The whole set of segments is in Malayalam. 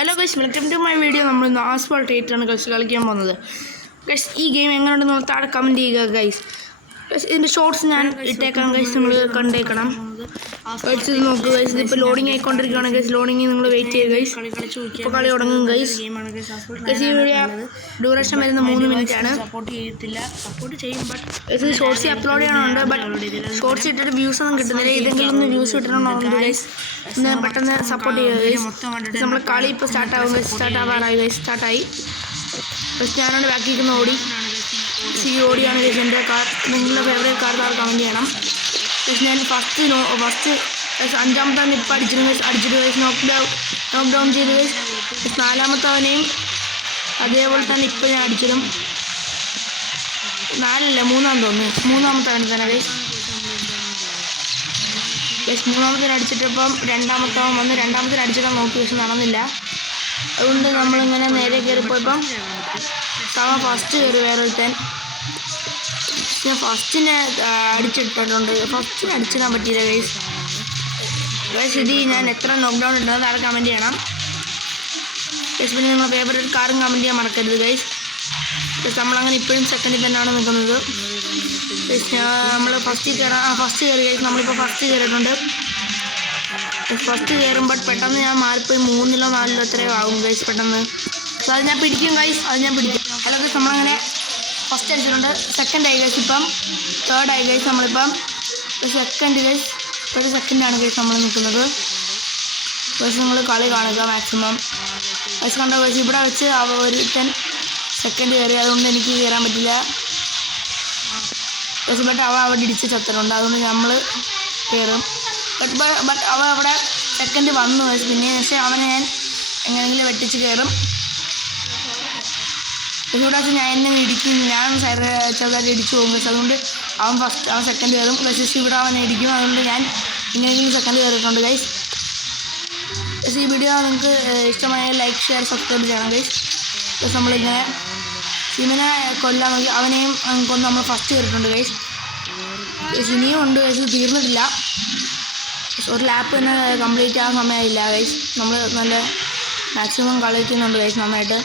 Hello guys, welcome to my video. നമ്മൾ ഇന്ന് ആസ്ഫാൾട്ട് 8 ആണ് കളിക്കാൻ പോകുന്നത്. ഗൈസ്, ഈ ഗെയിം എങ്ങനെയുണ്ടെന്ന് താഴെ കമൻറ്റ് ചെയ്യുക ഗൈസ്. ഇതിൻ്റെ ഷോർട്സ് ഞാൻ ഇട്ടേക്കാം ഗൈസ്, നിങ്ങൾ കണ്ടേക്കണം. ഗൈസ് ഇത് നോക്കുക ഗൈസ്, ഇതിപ്പോൾ ലോഡിങ് ആയിക്കൊണ്ടിരിക്കുകയാണ് ഗൈസ്. ലോഡിങ് നിങ്ങൾ വെയിറ്റ് ചെയ്യുക ഗൈസ്. ഇപ്പോൾ കളി തുടങ്ങും ഗൈസ്. ഗൈസ് ഈ വീഡിയോ ഡ്യൂറേഷൻ വരുന്ന 3 മിനിറ്റ് ആണ്. ഗൈസ് ഇത് ഷോർട്സ് അപ്ലോഡ് ചെയ്യാനുണ്ട്, ബട്ട് ഷോർട്സ് ഇട്ടിട്ട് വ്യൂസ് ഒന്നും കിട്ടുന്നില്ല. ഇതെങ്കിലും ഒന്ന് വ്യൂസ് കിട്ടണമെന്നുണ്ട് ഗൈസ്. ഇന്ന് പെട്ടെന്ന് സപ്പോർട്ട് ചെയ്യുക ഗൈസ്. നമ്മൾ കളി ഇപ്പോൾ സ്റ്റാർട്ടാവും ഗൈസ്. സ്റ്റാർട്ടാവാറായി ഗൈസ്. സ്റ്റാർട്ടായി ഗൈസ്. ഞാനാണ് ബാക്കിയിരിക്കുന്ന ഓടി ഓടിയാണ് ഗൈസ് എൻ്റെ കാർ. നിങ്ങളുടെ ഫേവറേറ്റ് കാർ കമൻറ്റ് ചെയ്യണം ഗൈസ്. ഞാൻ ഫസ്റ്റ് ഗൈസ് 5ാമത്തെ ഇപ്പം അടിച്ചിട്ട് ഗൈസ് നോക്ക് ഡൗൺ ചെയ്ത് ഗൈസ്. 4ാമത്തവനെയും അതേപോലെ തന്നെ ഇപ്പം ഞാൻ അടിച്ചതും 4അല്ല 3ആണെന്ന് തോന്നുന്നു. 3ാമത്തവനെ തന്നെ ഗൈസ്. ഗൈസ് 3ാമത്തേന് അടിച്ചിട്ടിപ്പം 2ാമത്തവൻ വന്ന് 2ാമത്തേന് അടിച്ചിട്ട് നോക്കി പക്ഷെ നടന്നില്ല. അതുകൊണ്ട് നമ്മളിങ്ങനെ നേരെ കയറിപ്പോയപ്പം ഫസ്റ്റ് കയറി വേറൊരുത്തൻ. ഞാൻ ഫസ്റ്റിനെ അടിച്ചിട്ടുണ്ട്. ഫസ്റ്റിനെ അടിച്ചിടാൻ പറ്റിയില്ല ഗൈസ്. ഗൈസ് ഇത് ഞാൻ എത്ര നോക്ക് ഡൗൺ ഇട്ടത് താഴെ കമൻറ്റ് ചെയ്യണം ഗൈസ്. പിന്നെ നിങ്ങളുടെ ഫേവറേറ്റ് കാറും കമൻറ്റ് ചെയ്യാൻ മറക്കരുത് ഗൈസ്. നമ്മളങ്ങനെ ഇപ്പോഴും സെക്കൻഡിൽ തന്നെയാണ് നിൽക്കുന്നത് ഗൈസ്. നമ്മൾ ഫസ്റ്റ് കയറി ഗൈസ്. നമ്മളിപ്പോൾ ഫസ്റ്റ് കയറിയിട്ടുണ്ട്. ഫസ്റ്റ് കയറുമ്പോൾ പെട്ടെന്ന് ഞാൻ മാറിപ്പോയി 3ലോ 4ലോ എത്രയോ ആകും ഗൈസ് പെട്ടെന്ന്. സോ അത് ഞാൻ പിടിക്കും ഗൈസ്. ഹലോ ഗൈസ്, നമ്മളങ്ങനെ ഫസ്റ്റ് അടിച്ചിട്ടുണ്ട്. സെക്കൻഡ് ആയി ഗൈസ്. ഇപ്പം തേർഡ് ആയി ഗൈസ്. നമ്മളിപ്പം സെക്കൻഡ് ഗൈസ്. ഒരു സെക്കൻഡാണ് ഗൈസ് നമ്മൾ നിൽക്കുന്നത് ഗൈസ്. നിങ്ങൾ കളി കാണുക മാക്സിമം ഗൈസ്. കണ്ടോ ഗൈസ്, ഇവിടെ വെച്ച് ഒരുത്തൻ സെക്കൻഡ് കയറി. അതുകൊണ്ട് എനിക്ക് കയറാൻ പറ്റില്ല ഗൈസ്. ബട്ട് അവിടെ ഇടിച്ച് ചത്തനുണ്ട്. അതുകൊണ്ട് നമ്മൾ കയറും. ബട്ട് അവിടെ സെക്കൻഡ് വന്നു ഗൈസ്. പിന്നെ പക്ഷേ അവനെ ഞാൻ എങ്ങനെയെങ്കിലും വെട്ടിച്ച് കയറും. ഇവിടെ വെച്ച് ഞാൻ എന്നെ ഇടിക്കും. ഞാൻ ചെറുതായിട്ട് ഇടിച്ചു പോകും ഗൈസ്. അതുകൊണ്ട് അവൻ സെക്കൻഡ് കയറും ഗൈസ്. ഇവിടെ അവനെ ഇടിക്കും. അതുകൊണ്ട് ഞാൻ എങ്ങനെയെങ്കിലും സെക്കൻഡ് കയറിയിട്ടുണ്ട് ഗൈസ്. ഈ വീഡിയോ നിങ്ങൾക്ക് ഇഷ്ടമായ ലൈക്ക്, ഷെയർ, സബ്സ്ക്രൈബ് ചെയ്യണം ഗൈസ്. ഗൈസ് നമ്മളിങ്ങനെ സിമിനെ കൊല്ലാൻ നോക്കി. അവനെയും കൊന്ന് നമ്മൾ ഫസ്റ്റ് കയറിയിട്ടുണ്ട് ഗൈസ്. ഇനിയും ഉണ്ട് ഗൈസ്, തീർന്നിട്ടില്ല. ഒരു ലാപ്പ് തന്നെ കംപ്ലീറ്റ് ആകാൻ സമയമില്ല ഗൈസ്. നമ്മൾ നല്ല മാക്സിമം കളിക്കുന്നുണ്ട് ഗൈസ് നന്നായിട്ട്.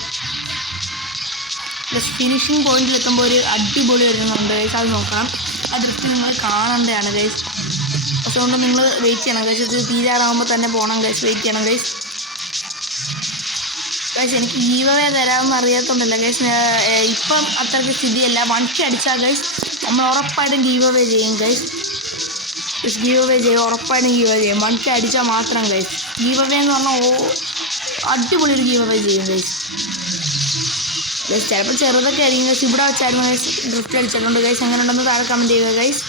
പ്ലസ് ഫിനിഷിങ് പോയിന്റിലെത്തുമ്പോൾ ഒരു അടിപൊളി വരുന്നുണ്ട് ഗൈസ്. അത് നോക്കണം. ആ ദൃഷ്ടി നിങ്ങൾ കാണേണ്ടതാണ് ഗൈസ്. അതുകൊണ്ട് നിങ്ങൾ വെയിറ്റ് ചെയ്യണം ഗൈസ്. ഇത് തീരാറാകുമ്പോൾ തന്നെ പോകണം ഗൈസ്. വെയിറ്റ് ചെയ്യണം ഗൈസ്. ഗൈസ് എനിക്ക് ഗീവവേ തരാമെന്ന് അറിയാത്തതുകൊണ്ടല്ല ഗൈസ്. ഇപ്പം അത്രയ്ക്ക് സ്ഥിതിയല്ല. 1K അടിച്ചാൽ ഗൈസ് നമ്മൾ ഉറപ്പായിട്ടും ഗീവവേ ചെയ്യും ഗൈസ്. ഗീവവേ ചെയ്യും, ഉറപ്പായിട്ടും ഗീവവേ ചെയ്യും. 1K അടിച്ചാൽ മാത്രം ഗൈസ്. ഗീവവേ എന്ന് പറഞ്ഞാൽ അടിപൊളി ഒരു ഗീവവേ ചെയ്യും ഗൈസ്. ഗൈസ് ചിലപ്പോൾ ചെറുതൊക്കെ ആയിരിക്കും ഗൈസ്. ഇവിടെ വെച്ചായിരുന്നു ഗൈസ് ഡ്രിഫ്റ്റ് അടിച്ചിട്ടുണ്ട് ഗൈസ്. എങ്ങനെ ഉണ്ടെന്ന് താഴെ കമൻറ്റ് ചെയ്യുക ഗൈസ്.